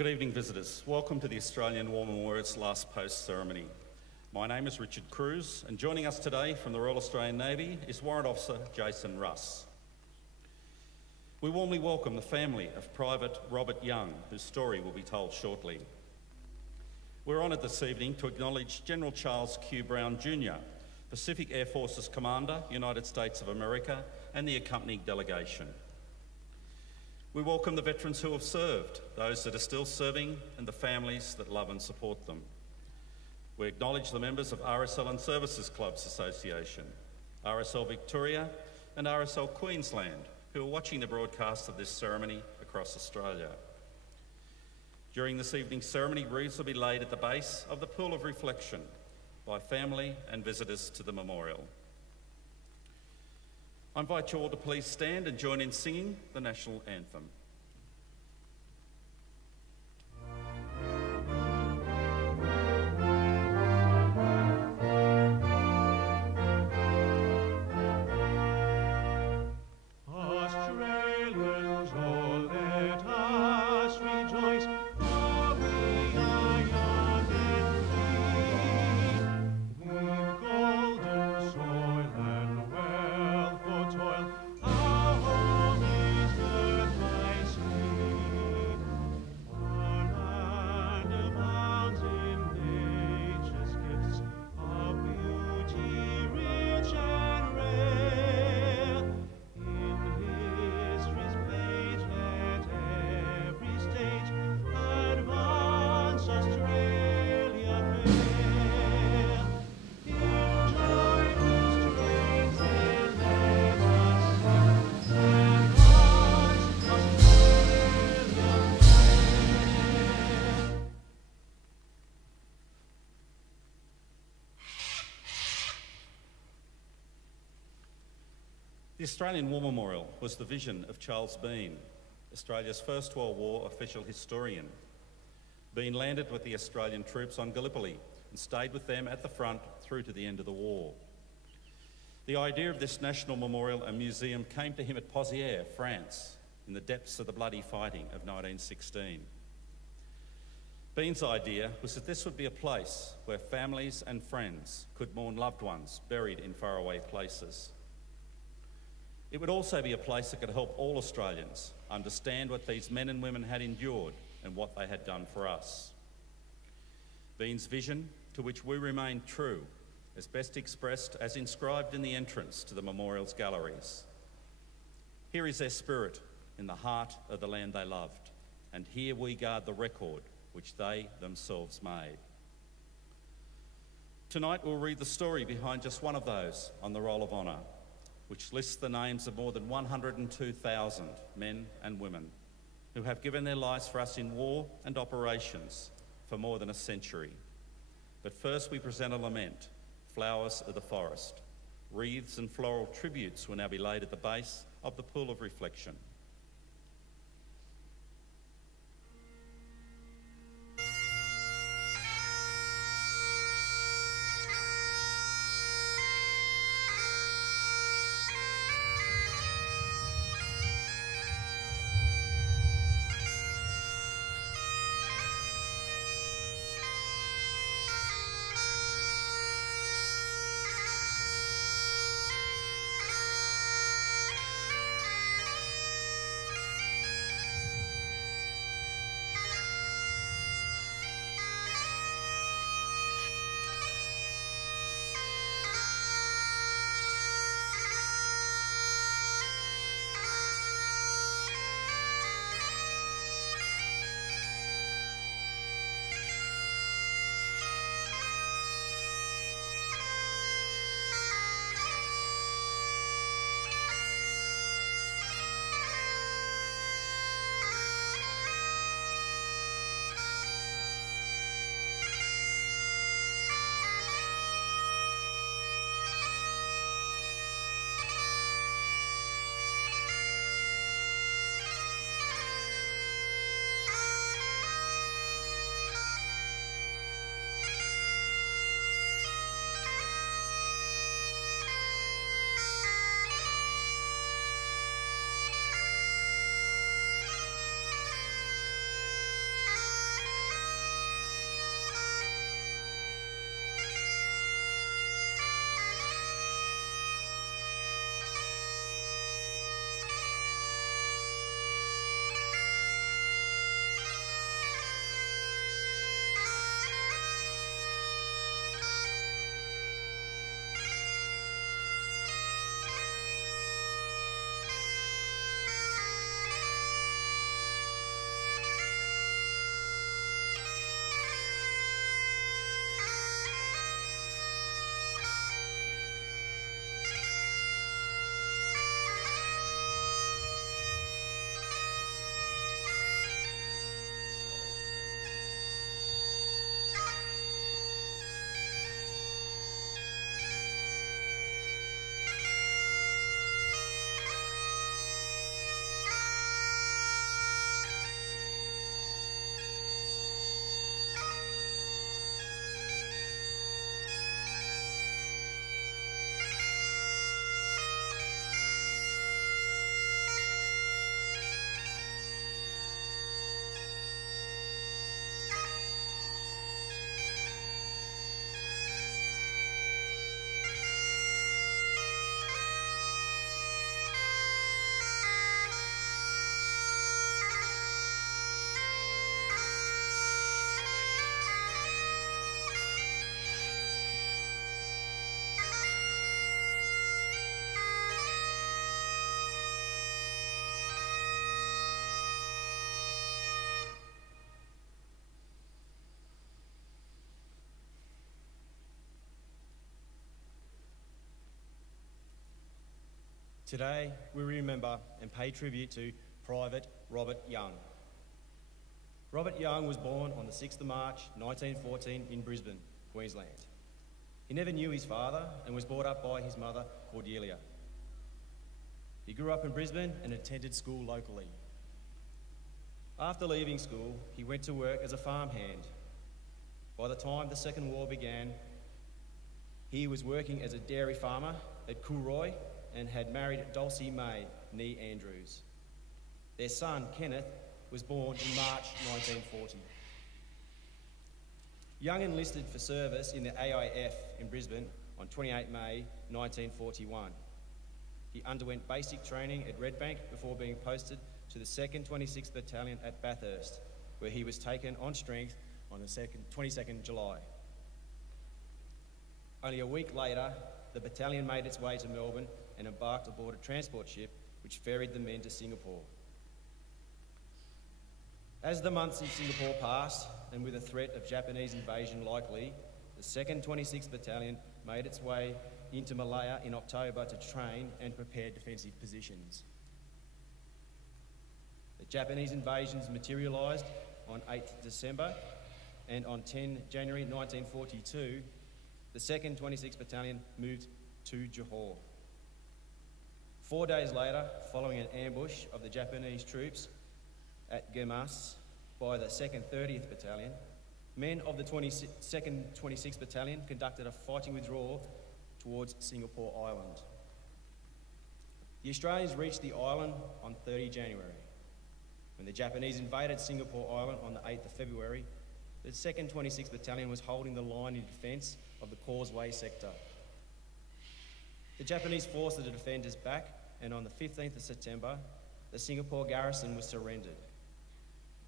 Good evening, visitors. Welcome to the Australian War Memorial's last post ceremony. My name is Richard Cruz, and joining us today from the Royal Australian Navy is Warrant Officer Jason Russ. We warmly welcome the family of Private Robert Young, whose story will be told shortly. We're honoured this evening to acknowledge General Charles Q. Brown Jr., Pacific Air Forces Commander, United States of America, and the accompanying delegation. We welcome the veterans who have served, those that are still serving, and the families that love and support them. We acknowledge the members of RSL and Services Clubs Association, RSL Victoria and RSL Queensland, who are watching the broadcast of this ceremony across Australia. During this evening's ceremony, wreaths will be laid at the base of the Pool of Reflection by family and visitors to the memorial. I invite you all to please stand and join in singing the National Anthem. The Australian War Memorial was the vision of Charles Bean, Australia's First World War official historian. Bean landed with the Australian troops on Gallipoli and stayed with them at the front through to the end of the war. The idea of this national memorial and museum came to him at Pozières, France, in the depths of the bloody fighting of 1916. Bean's idea was that this would be a place where families and friends could mourn loved ones buried in faraway places. It would also be a place that could help all Australians understand what these men and women had endured and what they had done for us. Bean's vision, to which we remain true, is best expressed as inscribed in the entrance to the memorial's galleries. Here is their spirit in the heart of the land they loved, and here we guard the record which they themselves made. Tonight we'll read the story behind just one of those on the Roll of Honour, which lists the names of more than 102,000 men and women who have given their lives for us in war and operations for more than a century. But first we present a lament, Flowers of the Forest. Wreaths and floral tributes will now be laid at the base of the Pool of Reflection. Today, we remember and pay tribute to Private Robert Young. Robert Young was born on the 6th of March 1914 in Brisbane, Queensland. He never knew his father and was brought up by his mother, Cordelia. He grew up in Brisbane and attended school locally. After leaving school, he went to work as a farmhand. By the time the Second War began, he was working as a dairy farmer at Coolroy and had married Dulcie May, née Andrews. Their son, Kenneth, was born in March 1940. Young enlisted for service in the AIF in Brisbane on 28 May 1941. He underwent basic training at Redbank before being posted to the 2nd 26th Battalion at Bathurst, where he was taken on strength on the 22nd July. Only a week later, the battalion made its way to Melbourne and embarked aboard a transport ship which ferried the men to Singapore. As the months in Singapore passed, and with a threat of Japanese invasion likely, the 2nd 26th Battalion made its way into Malaya in October to train and prepare defensive positions. The Japanese invasions materialised on 8th December, and on 10 January 1942, the 2nd 26th Battalion moved to Johor. 4 days later, following an ambush of the Japanese troops at Gemas by the 2nd 30th Battalion, men of the 2nd 26th Battalion conducted a fighting withdrawal towards Singapore Island. The Australians reached the island on 30 January. When the Japanese invaded Singapore Island on the 8th of February, the 2nd 26th Battalion was holding the line in defence of the Causeway sector. The Japanese forced the defenders back, and on the 15th of September, the Singapore garrison was surrendered.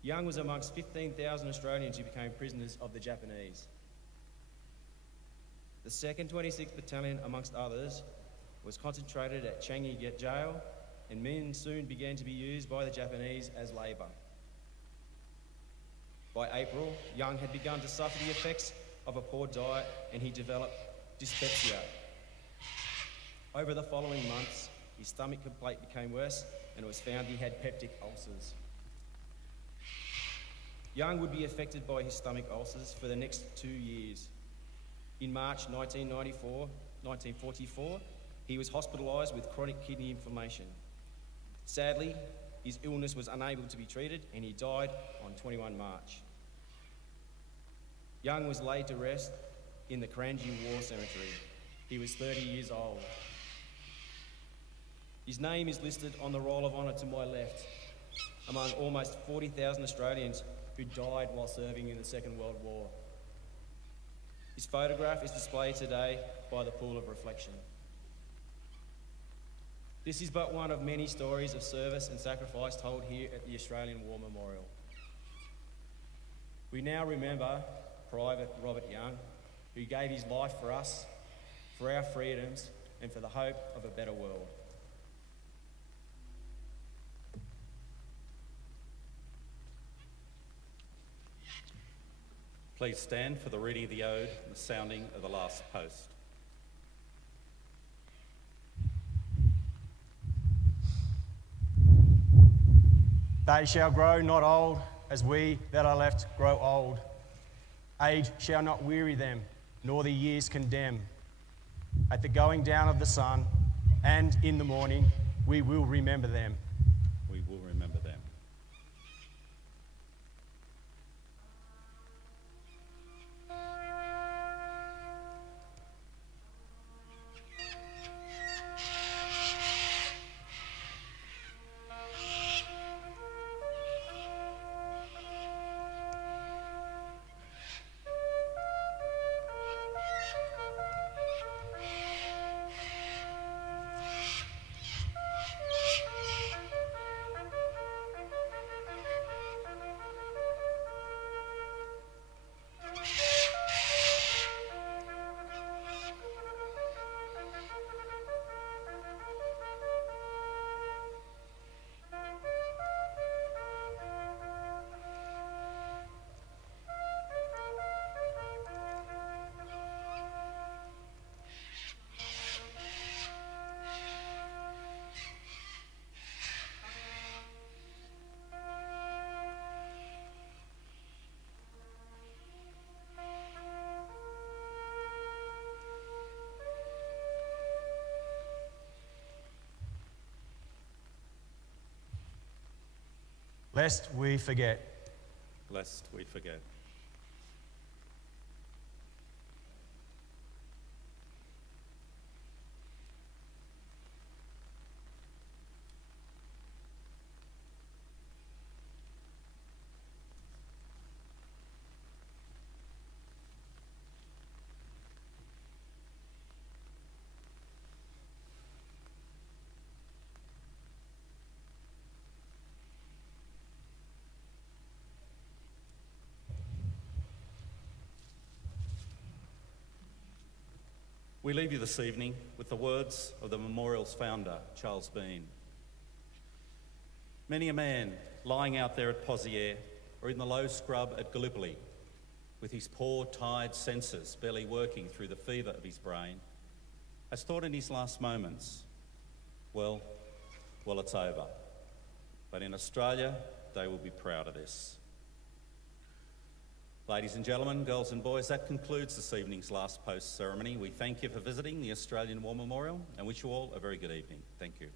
Young was amongst 15,000 Australians who became prisoners of the Japanese. The 2nd 26th Battalion, amongst others, was concentrated at Changi Jail, and men soon began to be used by the Japanese as labour. By April, Young had begun to suffer the effects of a poor diet, and he developed dyspepsia. Over the following months, his stomach complaint became worse, and it was found he had peptic ulcers. Young would be affected by his stomach ulcers for the next 2 years. In March 1944, he was hospitalised with chronic kidney inflammation. Sadly, his illness was unable to be treated, and he died on 21 March. Young was laid to rest in the Kranji War Cemetery. He was 30 years old. His name is listed on the Roll of Honour to my left, among almost 40,000 Australians who died while serving in the Second World War. His photograph is displayed today by the Pool of Reflection. This is but one of many stories of service and sacrifice told here at the Australian War Memorial. We now remember Private Robert Young, who gave his life for us, for our freedoms, and for the hope of a better world. Please stand for the reading of the ode and the sounding of the last post. They shall grow not old, as we that are left grow old. Age shall not weary them, nor the years condemn. At the going down of the sun, and in the morning, we will remember them. We will remember them. lest we forget. Lest we forget. We leave you this evening with the words of the memorial's founder, Charles Bean. Many a man lying out there at Pozières or in the low scrub at Gallipoli, with his poor, tired senses barely working through the fever of his brain, has thought in his last moments, well, it's over. But in Australia, they will be proud of this. Ladies and gentlemen, girls and boys, that concludes this evening's last post ceremony. We thank you for visiting the Australian War Memorial and wish you all a very good evening. Thank you.